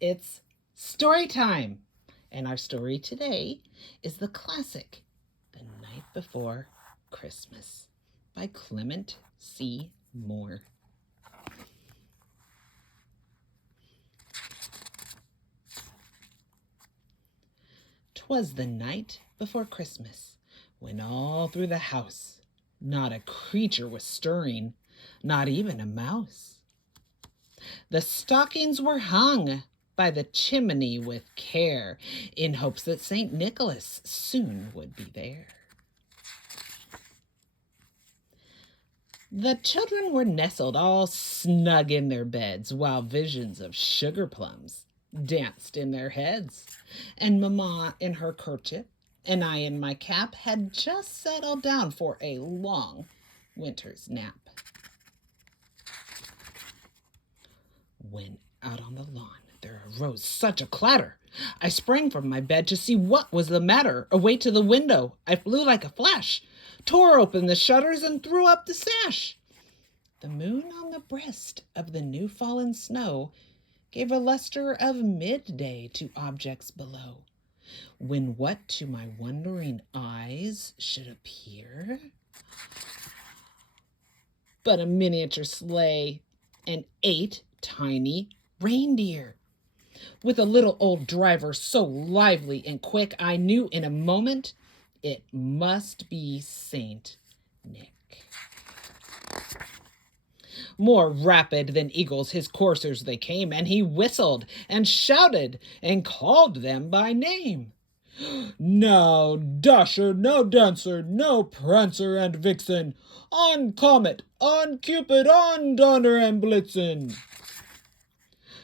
It's story time. And our story today is the classic, The Night Before Christmas by Clement C. Moore. 'Twas the night before Christmas, when all through the house not a creature was stirring, not even a mouse. The stockings were hung by the chimney with care, in hopes that St. Nicholas soon would be there. The children were nestled all snug in their beds, while visions of sugar plums danced in their heads. And Mamma in her kerchief, and I in my cap, had just settled down for a long winter's nap. When out on the lawn there arose such a clatter, I sprang from my bed to see what was the matter. Away to the window I flew like a flash, tore open the shutters and threw up the sash. The moon on the breast of the new-fallen snow gave a luster of midday to objects below, when what to my wondering eyes should appear but a miniature sleigh and 8 tiny reindeer, with a little old driver so lively and quick, I knew in a moment it must be Saint Nick. More rapid than eagles his coursers they came, and he whistled and shouted and called them by name. Now, Dasher, now Dancer, now Prancer and Vixen, on Comet, on Cupid, on Donner and Blitzen.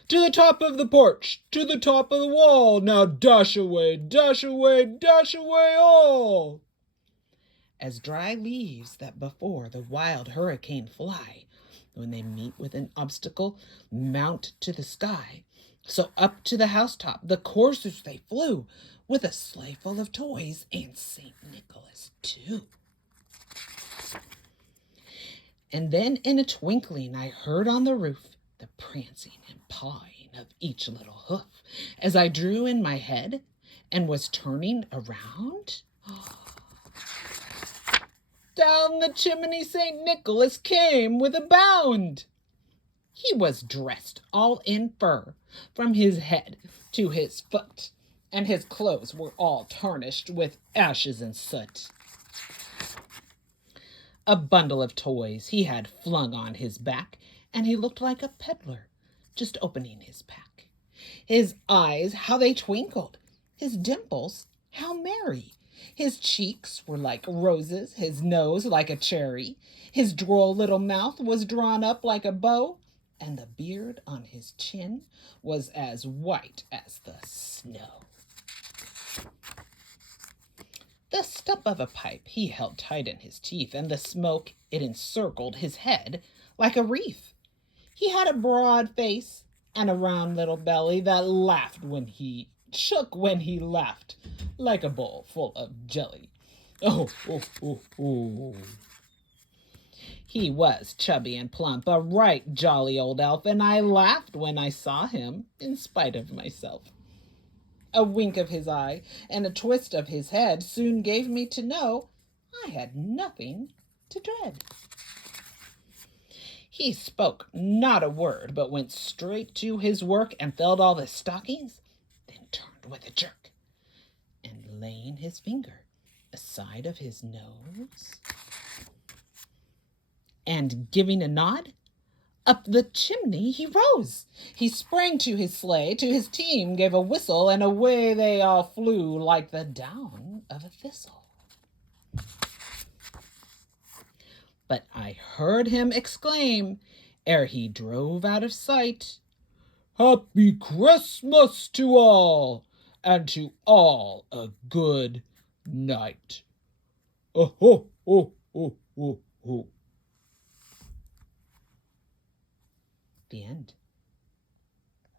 To the top of the porch, to the top of the wall, now dash away, dash away, dash away all. As dry leaves that before the wild hurricane fly, when they meet with an obstacle, mount to the sky, so up to the housetop the coursers they flew, with a sleigh full of toys and St. Nicholas too. And then in a twinkling I heard on the roof the prancing and pawing of each little hoof, as I drew in my head and was turning around. Down the chimney St. Nicholas came with a bound. He was dressed all in fur from his head to his foot, and his clothes were all tarnished with ashes and soot. A bundle of toys he had flung on his back, and he looked like a peddler just opening his pack. His eyes, how they twinkled! His dimples, how merry! His cheeks were like roses, his nose like a cherry. His droll little mouth was drawn up like a bow, and the beard on his chin was as white as the snow. The stump of a pipe he held tight in his teeth, and the smoke it encircled his head like a wreath. He had a broad face and a round little belly that shook when he laughed, like a bowl full of jelly. Oh, oh, oh, oh. He was chubby and plump, a right jolly old elf, and I laughed when I saw him, in spite of myself. A wink of his eye and a twist of his head soon gave me to know I had nothing to dread. He spoke not a word, but went straight to his work and filled all the stockings, then turned with a jerk, and laying his finger aside of his nose, and giving a nod, up the chimney he rose. He sprang to his sleigh, to his team gave a whistle, and away they all flew like the down of a thistle. But I heard him exclaim, ere he drove out of sight, Happy Christmas to all, and to all a good night. Oh, ho, ho, ho, ho, ho. The end.